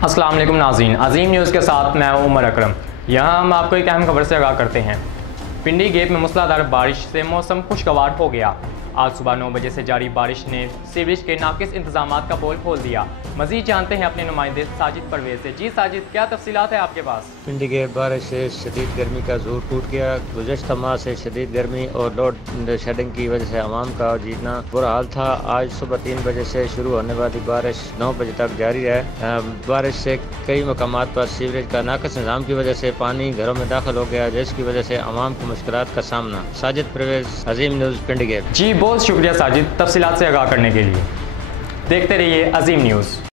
अस्सलाम वालेकुम नाज़रीन, अजीम न्यूज़ के साथ मैं हूं उमर अकरम। यहाँ हम आपको एक अहम खबर से आगाह करते हैं। पिंडी गेप में मूसलाधार बारिश से मौसम खुशगवार हो गया। आज सुबह 9 बजे से जारी बारिश ने सीवरेज के नाकिस इंतजामात का पोल खोल दिया। मजीद जानते हैं अपने नुमाइंदे साजिद परवेज से। जी साजिद, क्या तफसीलात है आपके पास? पिंडी गेप बारिश से शदीद गर्मी का जोर टूट गया। गुज़श्ता माह से शदीद गर्मी और लोड शेडिंग की वजह से आवाम का जीना बुरा हाल था। आज सुबह 3 बजे से शुरू होने वाली बारिश 9 बजे तक जारी है। बारिश से कई मकामात पर सीवरेज का नाकिस निज़ाम की वजह से पानी घरों में दाखिल हो गया, जिसकी वजह से आवाम को मुश्किलात का सामना। साजिद परवेज, अजीम न्यूज़, पिंडी गेप। जी बहुत शुक्रिया साजिद, तफसीलात से आगाह करने के लिए। देखते रहिए अजीम न्यूज़।